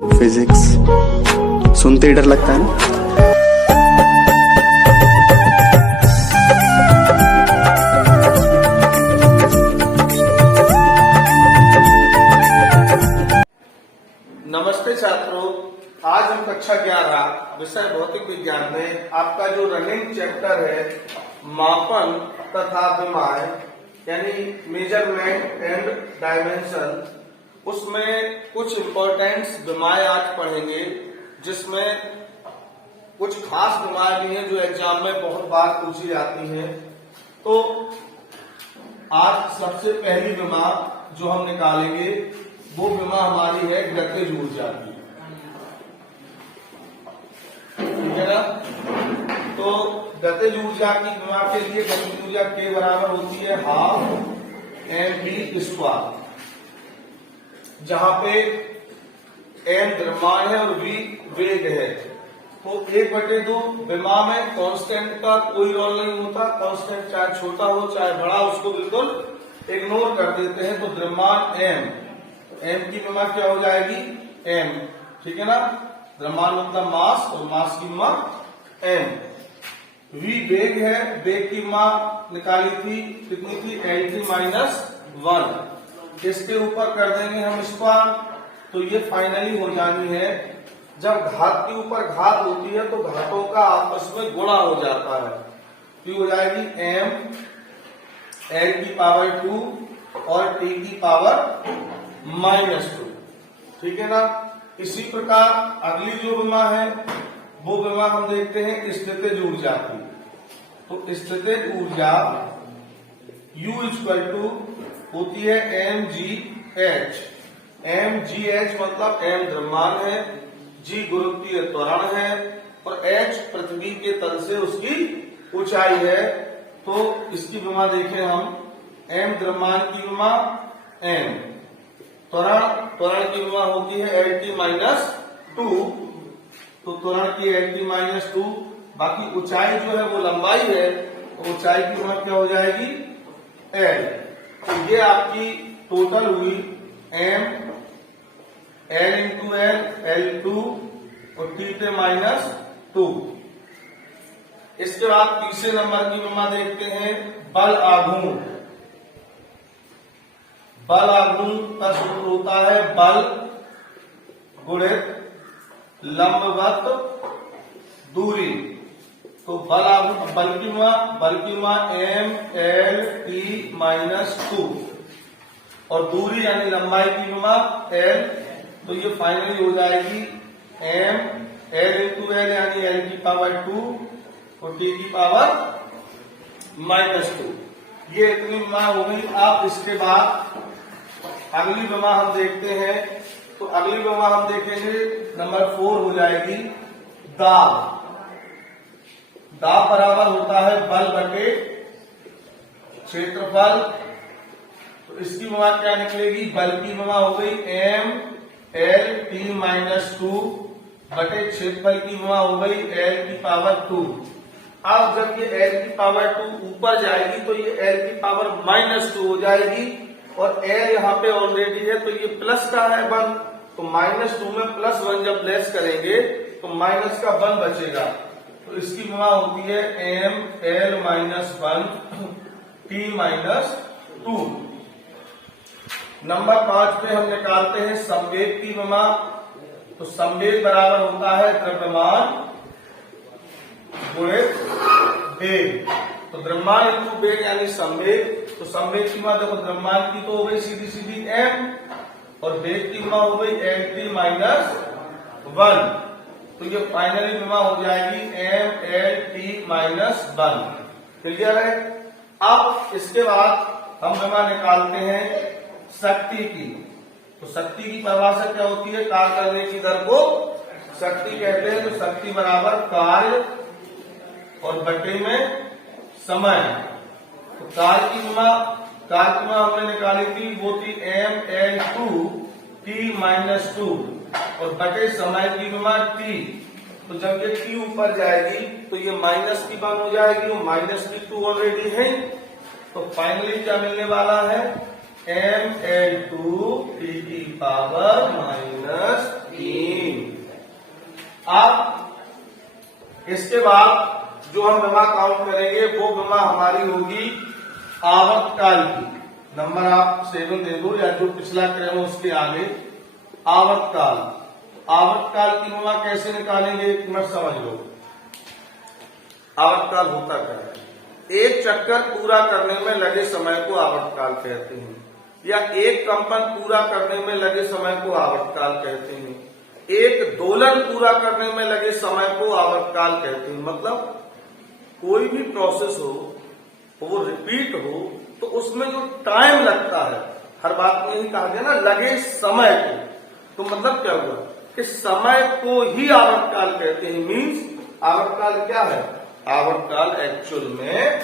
Physics सुनते ही डर लगता है ना। नमस्ते छात्रों, आज हम कक्षा 11 विषय भौतिक विज्ञान में आपका जो रनिंग चैप्टर है मापन तथा विमाय यानी मेजरमेंट एंड डायमेंशन, उसमें कुछ इम्पोर्टेंट्स विमाय आज पढ़ेंगे, जिसमें कुछ खास विमाय भी हैं जो एग्जाम में बहुत बार पूछी जाती हैं। तो आज सबसे पहली विमाय जो हम निकालेंगे वो विमा हमारी है गतिज ऊर्जा की, ठीक है ना। तो गतिज ऊर्जा की विमा के लिए गतिज ऊर्जा के बराबर होती है हाफ mv², जहां पे m द्रव्यमान है और v वेग है। तो 1/2 विमा में कांस्टेंट का कोई रोल नहीं होता, कांस्टेंट चाहे छोटा हो चाहे बड़ा उसको बिल्कुल इग्नोर कर देते हैं। तो द्रव्यमान m की विमा क्या हो जाएगी m, ठीक है ना। द्रव्यमान मतलब मास और मास की विमा m। v वेग है, वेग की विमा निकाली थी कितनी थी L3-1। इसके ऊपर कर देंगे हम स्क्वायर, तो ये फाइनली हो जानी है। जब घात के ऊपर घात होती है तो घातों का आपस में गुणा हो जाता है, तो हो जाएगी m L⁻², और t की पावर -2, ठीक है ना। इसी प्रकार अगली जो विमा है वो विमा हम देखते हैं स्थितिज ऊर्जा की। तो स्थितिज ऊर्जा U होती है mgh। mgh मतलब m द्रव्यमान है, g गुरुत्वीय त्वरण है और h पृथ्वी के तल से उसकी ऊंचाई है। तो इसकी विमा देखें हम, m द्रव्यमान की विमा m, त्वरण की विमा होती है L⁻², तो त्वरण की L⁻², बाकी ऊंचाई जो है वो लंबाई है, तो ऊंचाई की विमा क्या हो जाएगी L। तो ये आपकी टोटल हुई m L×L L2 और t पे -2। इसके बाद तीसरे नंबर की विमा देखते हैं बल आघूर्ण। बल आघूर्ण का सूत्र होता है बल गुणित लंबवत दूरी। तो बल आघूर्ण बल की विमा mL/t-2 और दूरी यानी लंबाई की विमा L। तो ये फाइनली हो जाएगी mL×L यानी L⁻² और t की पावर -2। ये इतनी विमा हो गई। अब इसके बाद अगली विमा हम देखते हैं, तो अगली विमा हम देखेंगे नंबर 4 हो जाएगी दाब। दाब बराबर होता है बल बटे क्षेत्रफल। तो इसकी विमा क्या निकलेगी, बल की विमा हो गई mL⁻² बटे क्षेत्रफल की विमा हो गई L⁻²। अब जब ये L⁻² ऊपर जाएगी तो ये L⁻² हो जाएगी, और L यहाँ पे ऑलरेडी है तो ये प्लस का है 1, तो -2 में +1 जब लेस करेंगे तो माइनस का 1 बचेगा। तो इसकी विमा होती है mL-1 t-2। नंबर 5 पे हम निकालते हैं संवेग की विमा। तो संवेग बराबर होता है द्रव्यमान गुणित वेग। तो द्रव्यमान इंटू वेग यानी संवेग। तो संवेग की विमा देखो, द्रव्यमान की तो हो गई सीधी m, और वेग की विमा हो गई L⁻1। तो ये फाइनली विमा हो जाएगी mL⁻t-1। क्लियर है। अब इसके बाद हम विमा निकालते हैं शक्ति की। तो शक्ति की परिभाषा क्या होती है, कार्य करने की दर को शक्ति कहते हैं। तो शक्ति बराबर कार्य और बटे में समय। तो कार्य की विमा हमने निकाली थी, वो थी mL2t-2 और बटे समय की विमा t। तो जब ये t ऊपर जाएगी तो ये माइनस की 1 हो जाएगी, वो -2 ऑलरेडी है। तो फाइनली क्या मिलने वाला है mL2 t⁻³ अब इसके बाद जो हम विमा काउंट करेंगे वो विमा हमारी होगी आवर्तकाल की। नंबर आप 7 दे दो या जो पिछला क्रम है उसके आगे आवर्तकाल। आवर्तकाल की विमा कैसे निकालेंगे एक मिनट समझ लो। आवर्तकाल होता क्या है? एक चक्कर पूरा करने में लगे समय को आवर्तकाल कहते हैं, या एक कंपन पूरा करने में लगे समय को आवर्तकाल कहते हैं, एक दोलन पूरा करने में लगे समय को आवर्तकाल कहते हैं। मतलब कोई भी प्रोसेस हो वो रिपीट हो तो उसमें जो टाइम लगता है, हर बात में यही कहा गया ना, लगे समय को, तो मतलब क्या हुआ कि समय को ही आवर्तकाल कहते हैं। मीन्स आवर्तकाल क्या है? आवर्तकाल एक्चुअल में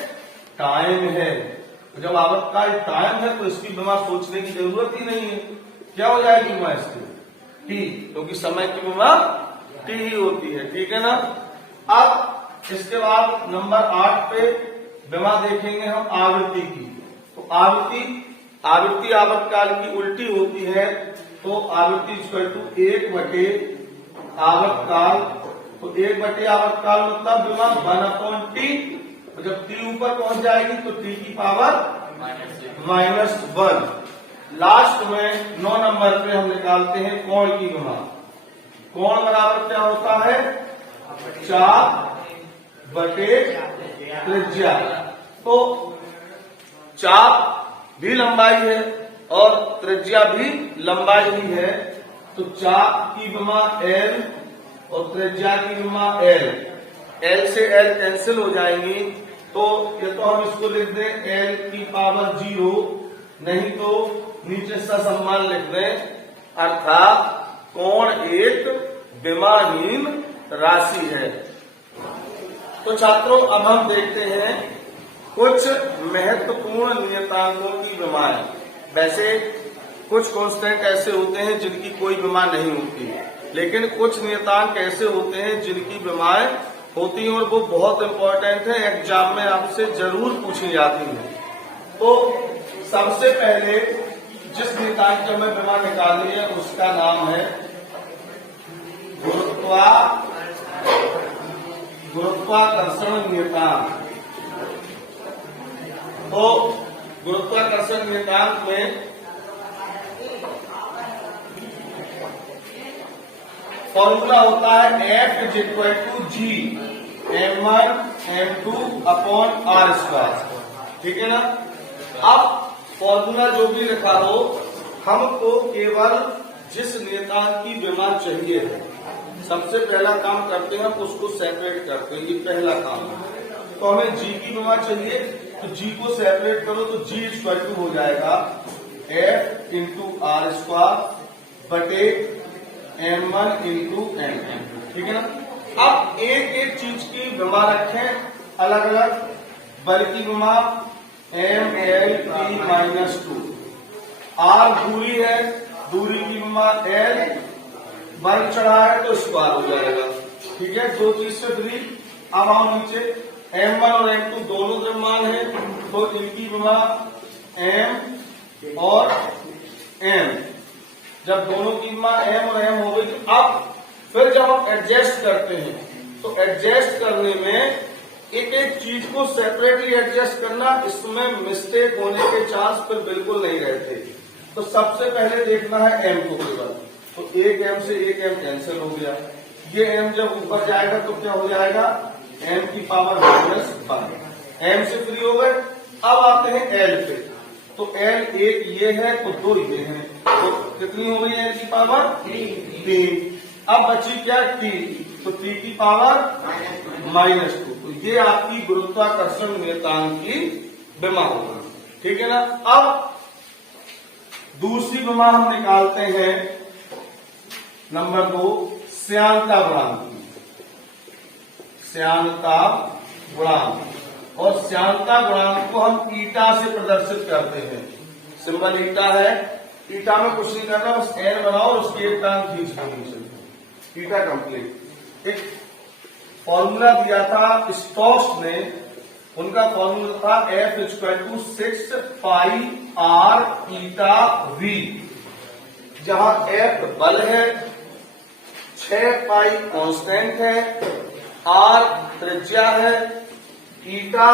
टाइम है। जब आवर्तकाल टाइम है तो इसकी बीमा सोचने की जरूरत ही नहीं है। क्या हो जाएगी बीमा इसकी? टी, क्योंकि समय की बीमा टी ही होती है। ठीक है ना। अब इसके बाद नंबर 8 पे बीमा देखेंगे हम आवृत्ति की। तो आवृत्ति आवर्तकाल की उल्टी होती है। तो आवृत्ति इक्वल टू 1/, आवर्तकाल। तो 1/, आवर्तकाल मतलब बीमा 1/T। जब टी ऊपर पहुंच जाएगी तो टी की पावर -1। लास्ट में 9 नंबर पे हम निकालते हैं कोण की बीमा। कोण बराबर क्या होता है? 4/त्रिज्या। तो चाप भी लंबाई है और त्रिज्या भी लंबाई ही है। तो चाप की विमा L और त्रिज्या की विमा L। L से L कैंसिल हो जाएंगी। तो ये तो हम इसको लिख दें L की पावर 0, नहीं तो नीचे ससम्मान लिख दें। अर्थात कोण एक विमाहीन राशि है। तो छात्रों अब हम देखते हैं कुछ महत्वपूर्ण नियतांकों की विमाएं। वैसे कुछ कांस्टेंट ऐसे होते हैं जिनकी कोई विमा नहीं होती, लेकिन कुछ नियतांक ऐसे होते हैं जिनकी विमाएं होती हैं और वो बहुत इंपॉर्टेंट है, एग्जाम में आपसे जरूर पूछी जाती है। तो सबसे पहले जिस नियतांक की हमें विमा निकालनी है उसका नाम है गुरुत्वाकर्षण नियतांक। तो गुरुत्वाकर्षण नियतांक में फॉर्मूला होता है F = G m1m2/r²। ठीक है ना। अब फॉर्मूला जो भी लिखा हो, हमको केवल जिस नियतांक की विमा चाहिए है सबसे पहला काम करते हैं उसको सेपरेट करते हैं। ये पहला काम है। तो हमें G की विमा चाहिए तो G को सेपरेट करो तो G = हो जाएगा F × r² m1 × m2। ठीक है ना। अब एक एक चीज की विमा रखें अलग अलग। बल की विमा mLT-2। r दूरी है, दूरी की विमा L, वर्ग चढ़ा है तो स्क्वायर हो जाएगा। ठीक है, दो चीज से फ्री। अब आओ नीचे, m1 और m2 दोनों द्रव्यमान है तो इनकी विमा m और m। जब दोनों की विमा m और m हो गई तो अब फिर जब हम एडजस्ट करते हैं तो एडजस्ट करने में एक एक चीज को सेपरेटली एडजस्ट करना, इसमें मिस्टेक होने के चांस फिर बिल्कुल नहीं रहते। तो सबसे पहले देखना है m को केवल। तो एक m से एक m कैंसिल हो गया। ये m जब ऊपर जाएगा तो क्या हो जाएगा? m की पावर -1। m से फ्री हो गए। अब आते हैं l पे। तो l एक ये है तो दो ये हैं, तो कितनी हो गई l की पावर? 3। अब बची क्या? t। तो t की पावर -2। तो ये आपकी गुरुत्वाकर्षण नियतांक की विमा होगा। ठीक है ना। अब दूसरी विमा हम निकालते हैं नंबर 2 श्यानता गुणांक की। श्यानता गुणांक, और श्यानता गुणांक को हम ईटा से प्रदर्शित करते हैं। सिंबल ईटा है। ईटा में कुछ नहीं करना, बस n बनाओ और उसकी एक टांग खींच दो। ईटा कंप्लीट। एक फॉर्मूला दिया था स्टोक्स ने, उनका फॉर्मूला था F = 6πr∗V, जहां F बल है, 6 पाई कांस्टेंट है, आर त्रिज्या है, ईटा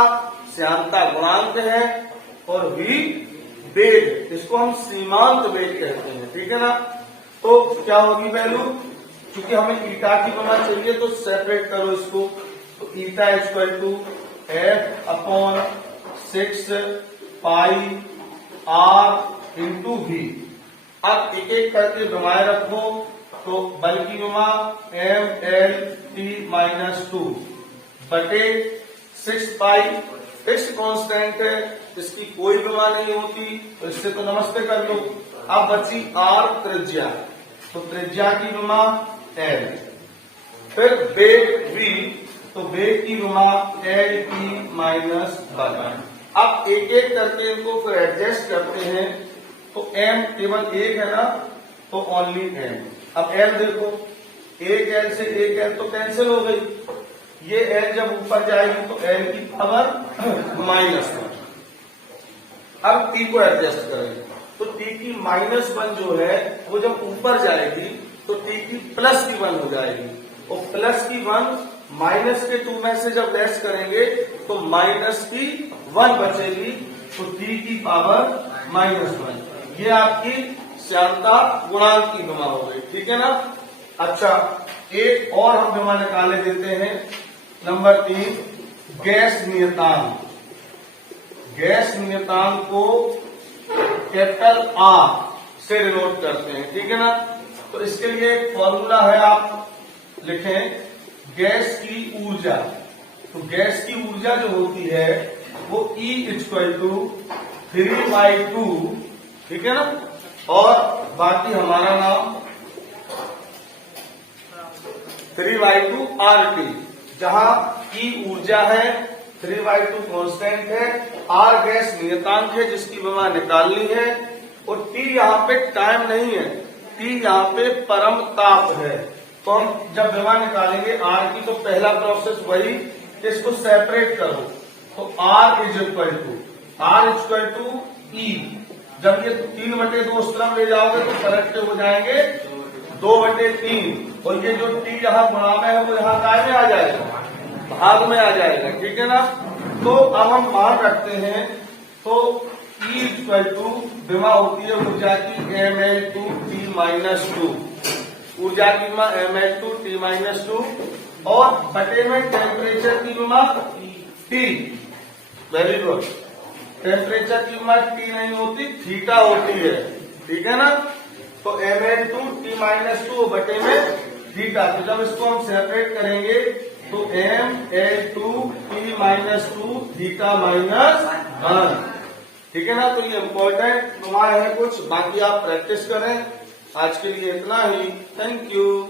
श्यानता गुणांक है और वी वेग, इसको हम सीमांत वेग कहते हैं। ठीक है ना। तो क्या होगी वैल्यू, क्योंकि हमें ईटा की गणना चाहिए तो सेपरेट करो इसको। तो eta equal to F upon 6 pi R into V. अब एक एक करके घुमाए रखो तो बल की विमा एम एल टी माइनस 2 बटे 6 पाई, फिक्स कांस्टेंट है, इसकी कोई विमा नहीं होती तो इससे तो नमस्ते कर लो। अब बची आर त्रिज्या, तो त्रिज्या की विमा एल, फिर वेग वी, तो वेग की विमा एल टी माइनस 1। अब एक एक करके इनको फिर एडजस्ट करते हैं। तो एम केवल एक है ना, तो ओनली एम। अब एल देखो, एक एल से एक एल तो कैंसिल हो गई, ये एल जब ऊपर जाएगी तो एल की पावर -1। अब टी को एडजस्ट करेंगे तो टी की -1 जो है वो जब ऊपर जाएगी तो टी की +1 हो जाएगी, और +1 माइनस के 2 में से जब लेस करेंगे तो -1 बचेगी, तो टी की पावर -1। ये आपकी श्यानता गुणांक की विमा हो गई। ठीक है ना। अच्छा, एक और हम विमा निकाले देते हैं, नंबर 3 गैस नियतांक। गैस नियतांक को कैपिटल आर से डिनोट करते हैं। ठीक है ना। तो इसके लिए एक फॉर्मूला है, आप लिखें गैस की ऊर्जा। तो गैस की ऊर्जा जो होती है वो E इक्वल टू 3/2। ठीक है ना। और बाकी हमारा नाम 3/2 RT, जहां E ऊर्जा है, 3/2 कांस्टेंट है, R गैस नियतांक है जिसकी विमा निकालनी है, और T यहाँ पे टाइम नहीं है, T यहाँ पे परम ताप है। तो हम जब विमा निकालेंगे R की तो पहला प्रोसेस वही, इसको सेपरेट करो। तो R is equal to E। जब ये 3/2 उस तरफ ले जाओगे तो करेक्ट हो जाएंगे 2/3, और ये जो टी यहाँ गुणा में है वो यहाँ काय में आ जाएगा, भाग में आ जाएगा। ठीक है ना। तो अब हम मान रखते हैं, तो E इक्वल टू विमा होती है ऊर्जा की mL2T-2, ऊर्जा की विमा mL2T-2, और बटे में टेम्परेचर की विमा T। Very good. टेम्परेचर की विमा T नहीं होती, थीटा होती है। ठीक है ना। तो mL2T-2 बटे में थीटा, तो जब इसको हम सेपरेट करेंगे तो mL2T-2 थीटा -1। ठीक है ना। तो ये इम्पोर्टेंट तुम्हारा है कुछ, बाकी आप प्रैक्टिस करें। आज के लिए इतना ही। Thank you.